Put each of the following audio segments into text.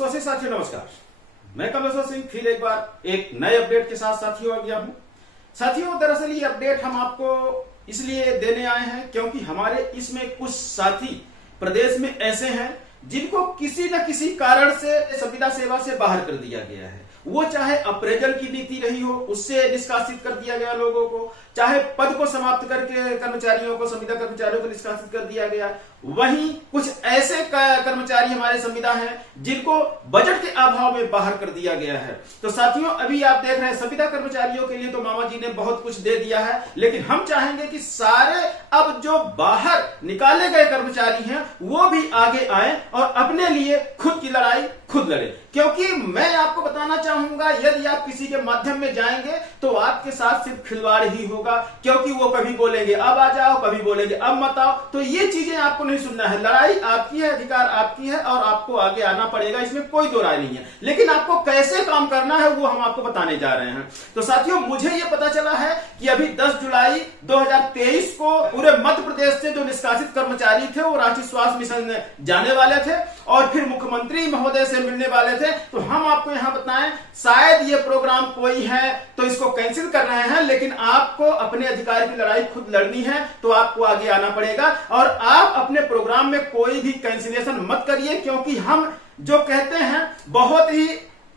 स्वस्ति साथियों, नमस्कार। मैं कमलेश्वर सिंह फिर एक बार एक नए अपडेट के साथ साथियों आ गया हूं। साथियों, दरअसल ये अपडेट हम आपको इसलिए देने आए हैं क्योंकि हमारे इसमें कुछ साथी प्रदेश में ऐसे हैं जिनको किसी न किसी कारण से संविदा सेवा से बाहर कर दिया गया है। वो चाहे अप्रेजल की नीति रही हो, उससे निष्कासित कर दिया गया लोगों को, चाहे पद को समाप्त करके कर्मचारियों को, संविदा कर्मचारियों को निष्कासित कर दिया गया। वहीं कुछ ऐसे कर्मचारी हमारे संविदा हैं जिनको बजट के अभाव में बाहर कर दिया गया है। तो साथियों, अभी आप देख रहे हैं संविदा कर्मचारियों के लिए तो मामा जी ने बहुत कुछ दे दिया है, लेकिन हम चाहेंगे कि सारे अब जो बाहर निकाले गए कर्मचारी हैं वो भी आगे आए और अपने लिए खुद की लड़ाई खुद लड़े। क्योंकि मैं आपको बताना चाहूंगा, यदि आप किसी के माध्यम में जाएंगे तो आपके साथ सिर्फ खिलवाड़ ही होगा, क्योंकि वो कभी बोलेंगे अब आ जाओ, कभी बोलेंगे अब मत आओ। तो ये चीजें आपको नहीं सुनना है। लड़ाई आपकी है, अधिकार आपकी है और आपको आगे आना पड़ेगा, इसमें कोई दो राय नहीं है। लेकिन आपको कैसे काम करना है वो हम आपको बताने जा रहे हैं। तो साथियों, मुझे ये पता चला है कि अभी 10 जुलाई 2023 को पूरे मध्य प्रदेश से जो निष्कासित कर्मचारी थे वो राष्ट्रीय स्वास्थ्य मिशन जाने वाले थे और फिर मुख्यमंत्री महोदय से मिलने वाले थे। तो हम आपको यहां बताएं, शायद ये प्रोग्राम कोई है तो इसको कैंसिल कर रहे हैं, लेकिन आपको अपने अधिकार की लड़ाई खुद लड़नी है तो आपको आगे आना पड़ेगा। और आप अपने प्रोग्राम में कोई भी कैंसिलेशन मत करिए, क्योंकि हम जो कहते हैं बहुत ही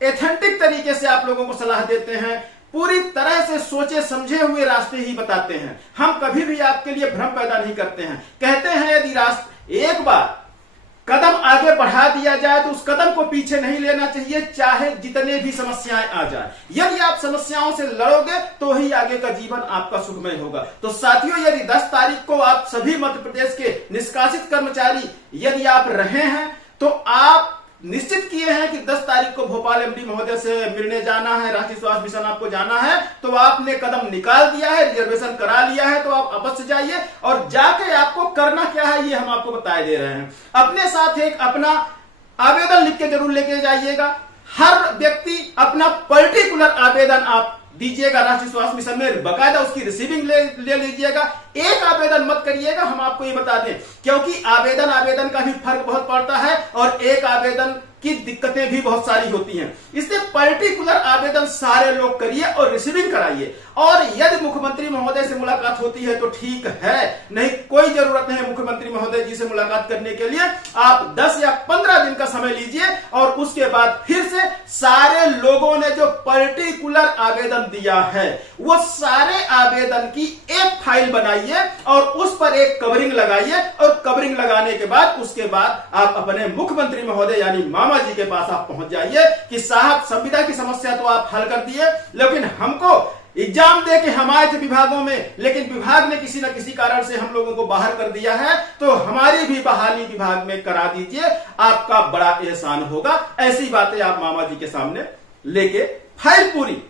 एथेंटिक तरीके से आप लोगों को सलाह देते हैं, पूरी तरह से सोचे समझे हुए रास्ते ही बताते हैं। हम कभी भी आपके लिए भ्रम पैदा नहीं करते हैं। कहते हैं यदि रास्ते एक बार कदम आगे बढ़ा दिया जाए तो उस कदम को पीछे नहीं लेना चाहिए, चाहे जितने भी समस्याएं आ जाए। यदि आप समस्याओं से लड़ोगे तो ही आगे का जीवन आपका सुखमय होगा। तो साथियों, यदि 10 तारीख को आप सभी मध्य प्रदेश के निष्कासित कर्मचारी यदि आप रहे हैं तो आप निश्चित किए हैं कि 10 तारीख को भोपाल एमडी महोदय से मिलने जाना है, राष्ट्रीय स्वास्थ्य मिशन आपको जाना है, तो आपने कदम निकाल दिया है, रिजर्वेशन करा लिया है, तो आप अवश्य जाइए। और जाके आपको करना क्या है ये हम आपको बताए दे रहे हैं। अपने साथ एक अपना आवेदन लिख के जरूर लेके जाइएगा। हर व्यक्ति अपना पर्टिकुलर आवेदन आप दीजिएगा राष्ट्रीय स्वास्थ्य मिशन में, बकायदा उसकी रिसीविंग ले लीजिएगा। एक आवेदन मत करिएगा, हम आपको ये बता दें, क्योंकि आवेदन का भी फर्क बहुत पड़ता है और एक आवेदन की दिक्कतें भी बहुत सारी होती हैं। इसलिए पर्टिकुलर आवेदन सारे लोग करिए और रिसीविंग कराइए। और यदि मुख्यमंत्री महोदय से मुलाकात होती है तो ठीक है, नहीं कोई जरूरत नहीं है मुख्यमंत्री महोदय जी से मुलाकात करने के लिए। आप 10 या 15 दिन का समय लीजिए और उसके बाद फिर से सारे लोगों ने जो पर्टिकुलर आवेदन दिया है वो सारे आवेदन की एक फाइल बनाइए और उस पर एक कवरिंग लगाइए। और कवरिंग लगाने के बाद उसके बाद आप अपने मुख्यमंत्री महोदय यानी मामा जी के पास आप पहुंच जाइए कि साहब, संविदा की समस्या तो आप हल कर दिए, लेकिन हमको एग्जाम दे के हम आए थे विभागों में, लेकिन विभाग ने किसी न किसी कारण से हम लोगों को बाहर कर दिया है, तो हमारी भी बहाली विभाग में करा दीजिए, आपका बड़ा एहसान होगा। ऐसी बातें आप मामा जी के सामने लेके फाइल पूरी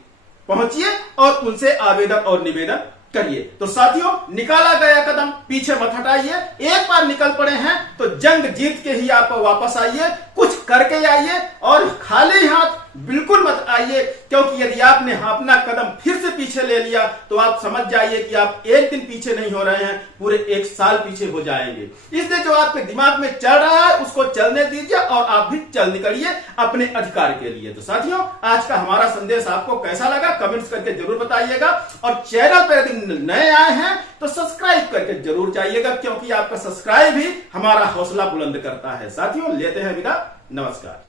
पहुंचिए और उनसे आवेदन और निवेदन करिए। तो साथियों, निकाला गया कदम पीछे मत हटाइए। एक बार निकल पड़े हैं तो जंग जीत के ही आप वापस आइए, कुछ करके आइए और खाली हाथ बिल्कुल मत आइए, क्योंकि यदि आपने अपना कदम फिर से पीछे ले लिया तो आप समझ जाइए कि आप एक दिन पीछे नहीं हो रहे हैं, पूरे 1 साल पीछे हो जाएंगे। इसलिए जो आपके दिमाग में चल रहा है उसको चलने दीजिए और आप भी चल निकलिए अपने अधिकार के लिए। तो साथियों, आज का हमारा संदेश आपको कैसा लगा कमेंट्स करके जरूर बताइएगा। और चैनल पर यदि नए आए हैं तो सब्सक्राइब करके जरूर जाइएगा, क्योंकि आपका सब्सक्राइब ही हमारा हौसला बुलंद करता है। साथियों, लेते हैं विदा, नमस्कार।